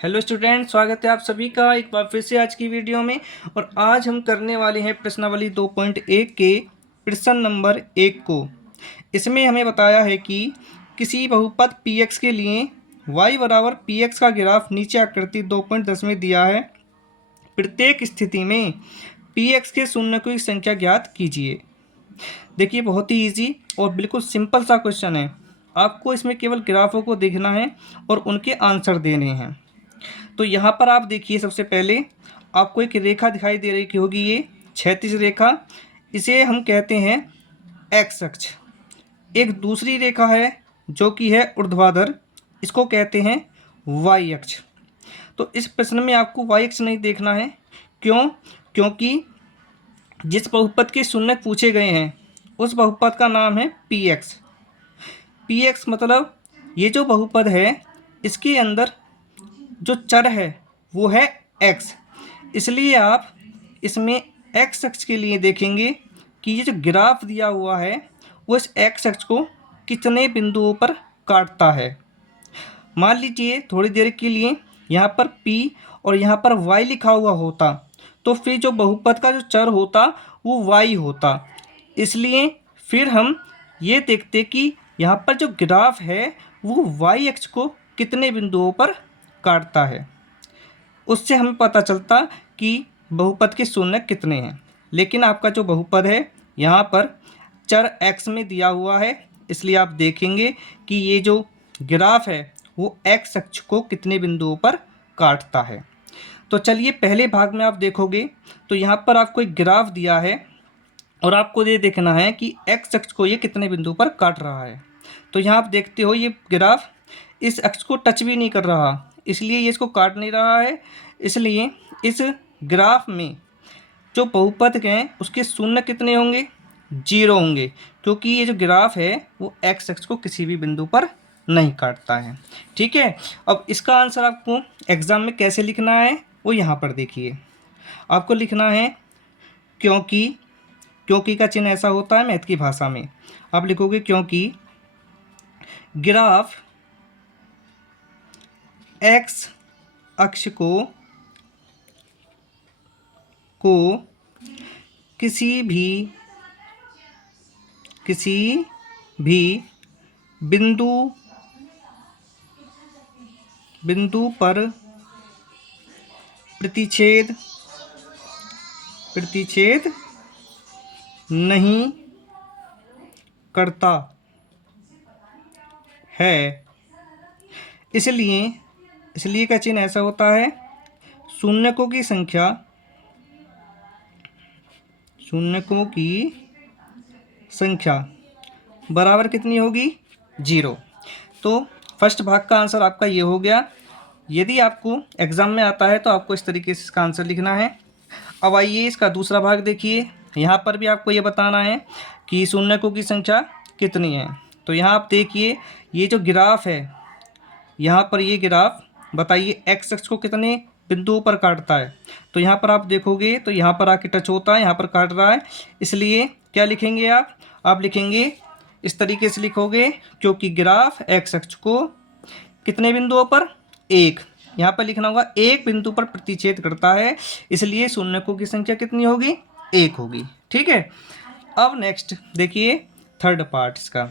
Hello student, स्वागत है आप सभी का एक बार फिर से आज की वीडियो में। और आज हम करने वाले हैं प्रश्नावली 2.1 के प्रश्न नंबर 1 को। इसमें हमें बताया है कि किसी बहुपद px के लिए y बराबर px का ग्राफ नीचे आकृति 2.10 में दिया है। प्रत्येक स्थिति में px के शून्यकों की संख्या ज्ञात कीजिए। देखिए, बहुत ही इजी और बिल्कुल सिंपल सा क्वेश्चन है। आपको इसमें केवल ग्राफों को देखना है और उनके आंसर देने हैं। तो यहाँ पर आप देखिए, सबसे पहले आपको एक रेखा दिखाई दे रही होगी, ये क्षैतिज रेखा, इसे हम कहते हैं एक्स अक्ष। एक दूसरी रेखा है जो कि है ऊर्ध्वाधर, इसको कहते हैं वाई अक्ष। तो इस प्रश्न में आपको वाई अक्ष नहीं देखना है। क्यों? क्योंकि जिस बहुपद के शून्यक पूछे गए हैं उस बहुपद का नाम है पी एक्स। पी एक्स मतलब ये जो बहुपद है इसके अंदर जो चर है वो है x। इसलिए आप इसमें x अक्ष के लिए देखेंगे कि ये जो ग्राफ दिया हुआ है वो इस x अक्ष को कितने बिंदुओं पर काटता है। मान लीजिए थोड़ी देर के लिए यहाँ पर p और यहाँ पर y लिखा हुआ होता तो फिर जो बहुपद का जो चर होता वो y होता। इसलिए फिर हम ये देखते कि यहाँ पर जो ग्राफ है वो y अक्ष को कितने बिंदुओं पर काटता है। उससे हमें पता चलता कि बहुपद के शून्यक कितने हैं। लेकिन आपका जो बहुपद है यहाँ पर चर x में दिया हुआ है, इसलिए आप देखेंगे कि ये जो ग्राफ है वो x अक्ष को कितने बिंदुओं पर काटता है। तो चलिए, पहले भाग में आप देखोगे तो यहाँ पर आपको एक ग्राफ दिया है और आपको ये देखना है कि x अक्ष को ये कितने बिंदु पर काट रहा है। तो यहाँ आप देखते हो ये ग्राफ इस अक्ष को टच भी नहीं कर रहा, इसलिए ये इसको काट नहीं रहा है। इसलिए इस ग्राफ में जो बहुपद हैं उसके शून्य कितने होंगे? 0 होंगे, क्योंकि ये जो ग्राफ है वो x अक्ष को किसी भी बिंदु पर नहीं काटता है। ठीक है, अब इसका आंसर आपको एग्ज़ाम में कैसे लिखना है वो यहाँ पर देखिए। आपको लिखना है क्योंकि का चिन्ह ऐसा होता है मैथ की भाषा में। आप लिखोगे क्योंकि ग्राफ एक्स अक्ष को किसी भी बिंदु पर प्रतिच्छेद नहीं करता है। इसलिए का चिन्ह ऐसा होता है, शून्यकों की संख्या बराबर कितनी होगी? 0। तो फर्स्ट भाग का आंसर आपका ये हो गया। यदि आपको एग्ज़ाम में आता है तो आपको इस तरीके से इसका आंसर लिखना है। अब आइए इसका दूसरा भाग देखिए। यहाँ पर भी आपको ये बताना है कि शून्यकों की संख्या कितनी है। तो यहाँ आप देखिए, ये जो ग्राफ है यहाँ पर, ये ग्राफ बताइए x अक्ष को कितने बिंदुओं पर काटता है। तो यहाँ पर आप देखोगे तो यहाँ पर आके टच होता है, यहाँ पर काट रहा है। इसलिए क्या लिखेंगे आप लिखेंगे इस तरीके से लिखोगे, क्योंकि ग्राफ x अक्ष को कितने बिंदुओं पर? 1। यहाँ पर लिखना होगा 1 बिंदु पर प्रतिच्छेद करता है, इसलिए शून्यकों की संख्या कितनी होगी? 1 होगी। ठीक है, अब नेक्स्ट देखिए थर्ड पार्ट इसका।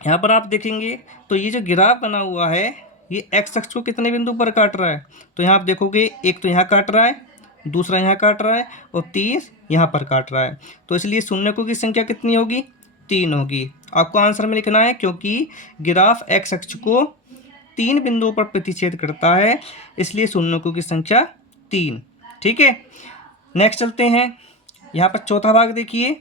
यहाँ पर आप देखेंगे तो ये जो ग्राफ बना हुआ है ये x अक्ष को कितने बिंदु पर काट रहा है। तो यहाँ आप देखोगे, एक तो यहाँ काट रहा है, दूसरा यहाँ काट रहा है और 30 यहाँ पर काट रहा है। तो इसलिए शून्यकों की संख्या कितनी होगी? 3 होगी। आपको आंसर में लिखना है क्योंकि ग्राफ x अक्ष को 3 बिंदुओं पर प्रतिच्छेद करता है, इसलिए शून्यकों की संख्या 3। ठीक है, नेक्स्ट चलते हैं। यहाँ पर चौथा भाग देखिए।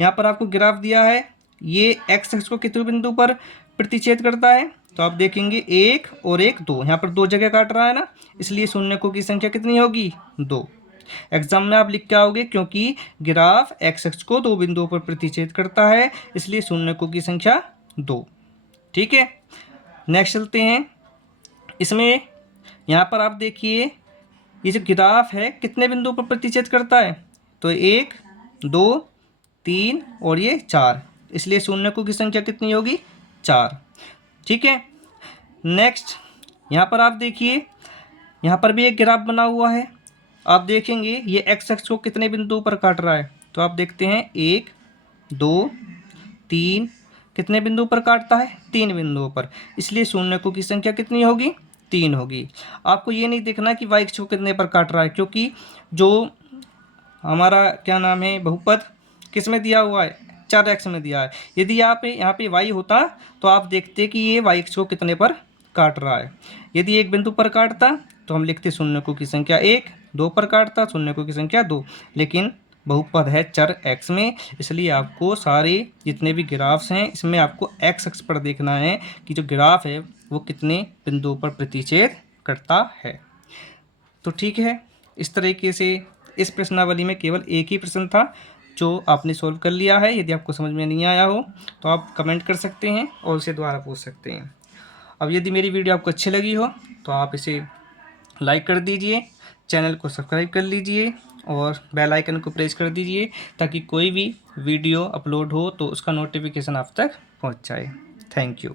यहाँ पर आपको ग्राफ दिया है, ये x अक्ष को कितने बिंदु पर प्रतिच्छेद करता है। तो आप देखेंगे 1 और 1 2, यहाँ पर 2 जगह काट रहा है ना, इसलिए शून्यकों की संख्या कितनी होगी? 2। एग्जाम में आप लिख के आओगे क्योंकि ग्राफ x अक्ष को 2 बिंदुओं पर प्रतिच्छेद करता है, इसलिए शून्यकों की संख्या 2। ठीक है, नेक्स्ट चलते हैं। इसमें यहाँ पर आप देखिए, ये जो ग्राफ है कितने बिंदुओं पर प्रतिच्छेद करता है? तो 1 2 3 और ये 4, इसलिए शून्यकों की संख्या कितनी होगी? 4। ठीक है, नेक्स्ट यहाँ पर आप देखिए यहाँ पर भी एक ग्राफ बना हुआ है, आप देखेंगे ये एक्स एक्स को कितने बिंदुओं पर काट रहा है। तो आप देखते हैं 1 2 3, कितने बिंदुओं पर काटता है, 3 बिंदुओं पर, इसलिए शून्यकों की संख्या कितनी होगी, 3 होगी। आपको ये नहीं देखना कि वाई एक्स को कितने पर काट रहा है, क्योंकि जो हमारा क्या नाम है बहुपद किस में दिया हुआ है, चर एक्स में दिया है। यदि यहाँ पे वाई होता तो आप देखते कि ये वाई एक्स को कितने पर काट रहा है। यदि एक बिंदु पर काटता तो हम लिखते शून्यकों की संख्या 1, 2 पर काटता शून्यकों की संख्या 2, लेकिन बहुपद है चर एक्स में, इसलिए आपको सारे जितने भी ग्राफ्स हैं इसमें आपको एक्स एक्स पर देखना है कि जो ग्राफ है वो कितने बिंदुओं पर प्रतिच्छेद करता है। तो ठीक है, इस तरीके से इस प्रश्नावली में केवल एक ही प्रश्न था जो आपने सोल्व कर लिया है। यदि आपको समझ में नहीं आया हो तो आप कमेंट कर सकते हैं और उसे दोबारा पूछ सकते हैं। अब यदि मेरी वीडियो आपको अच्छी लगी हो तो आप इसे लाइक कर दीजिए, चैनल को सब्सक्राइब कर लीजिए और बेल आइकन को प्रेस कर दीजिए ताकि कोई भी वीडियो अपलोड हो तो उसका नोटिफिकेशन आप तक पहुंच जाए। Thank you.